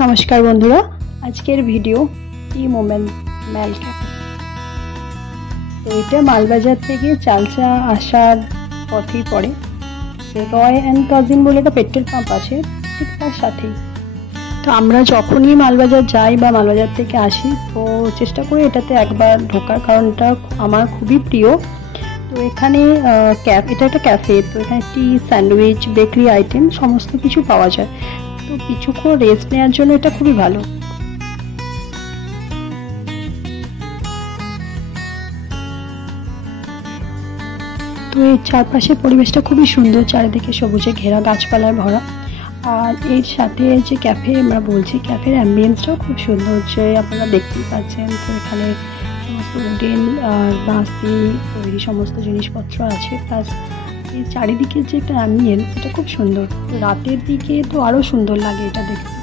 नमस्कार बंधुरा आजकेर भिडियो टी मोमेंट मैल कैफे। तो ये मालबाजार থেকে চালচা আসার পথেই পড়ে। রয় অ্যান্ড কাজিন বলে একটা পেট্রোল পাম্প আছে ঠিক তার সাথেই। তো আমরা যখনই মালবাজার যাই বা মালবাজার থেকে আসি তো চেষ্টা করি এটাতে একবার ঢোকার, কারণটা আমার খুবই প্রিয়। তো এখানে এটা একটা ক্যাফে, তো এখানে টি, স্যান্ডউইচ, বেকারি আইটেম সমস্ত কিছু পাওয়া যায়। তো কিছুক্ষণ রেস্ট নেওয়ার জন্য এটা খুবই ভালো। তো এই চারপাশের পরিবেশটা খুবই সুন্দর, চারিদিকে সবুজে ঘেরা, গাছপালায় ভরা। আর এর সাথে যে ক্যাফে আমরা বলছি, ক্যাফের অ্যাম্বিয়েন্সটাও খুব সুন্দর, যে আপনারা দেখতেই পাচ্ছেন। তো এখানে সমস্ত উডেন আর বাঁশ দিয়ে তৈরি সমস্ত জিনিসপত্র আছে, প্লাস এই চারিদিকে যে একটা অ্যাম্বিয়েন্স এটা খুব সুন্দর। তো রাতের দিকে তো আরও সুন্দর লাগে এটা দেখতে।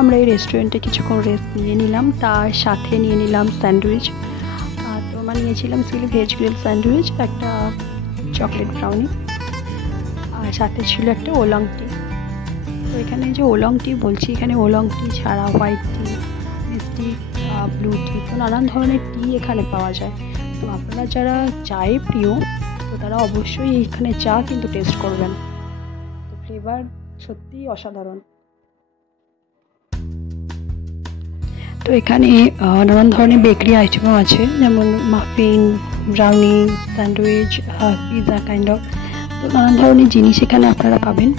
আমরা এই রেস্টুরেন্টে কিছুক্ষণ রেস্ট নিয়ে নিলাম, তার সাথে নিয়ে নিলাম স্যান্ডউইচ। তো আমরা নিয়েছিলাম চিলি ভেজ গ্রিল স্যান্ডউইচ, একটা চকলেট ব্রাউনি, আর সাথে ছিল একটা ওলং টি। তো এখানে যে ওলং টি বলছি, এখানে ওলং টি ছাড়া হোয়াইট টি, মিষ্টি, ব্লু টি, তো নানান ধরনের টি এখানে পাওয়া যায়। তো আপনারা যারা চায়ে প্রিয় তো তারা অবশ্যই এখানে চা কিন্তু টেস্ট করবেন। তো ফ্লেভার সত্যিই অসাধারণ। তো এখানে নানান ধরনের বেকারি আইটেমও আছে, যেমন muffin, brownie, sandwich, pizza kind of. তো নানান ধরনের জিনিস এখানে আপনারা পাবেন।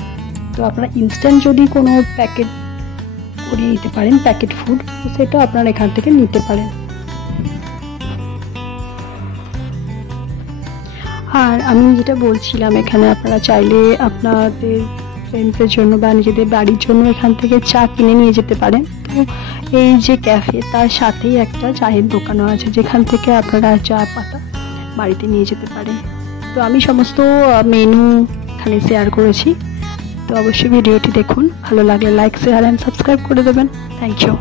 তো আপনারা ইনস্ট্যান্ট যদি কোনো প্যাকেট করিয়ে নিতে পারেন, প্যাকেট ফুড, তো সেটা আপনারা এখান থেকে নিতে পারেন। আর আমি যেটা বলছিলাম, এখানে আপনারা চাইলে আপনাদের ফ্রেন্ডসের জন্য বা নিজেদের বাড়ির জন্য এখান থেকে চা কিনে নিয়ে যেতে পারেন। তো এই যে ক্যাফে তার সাথেই একটা চায়ের দোকানও আছে, যেখান থেকে আপনারা চা পাতা বাড়িতে নিয়ে যেতে পারেন। তো আমি সমস্ত মেনু এখানে শেয়ার করেছি। তো অবশ্যই ভিডিওটি দেখুন, ভালো লাগলে লাইক, শেয়ার অ্যান্ড সাবস্ক্রাইব করে দেবেন। Thank you.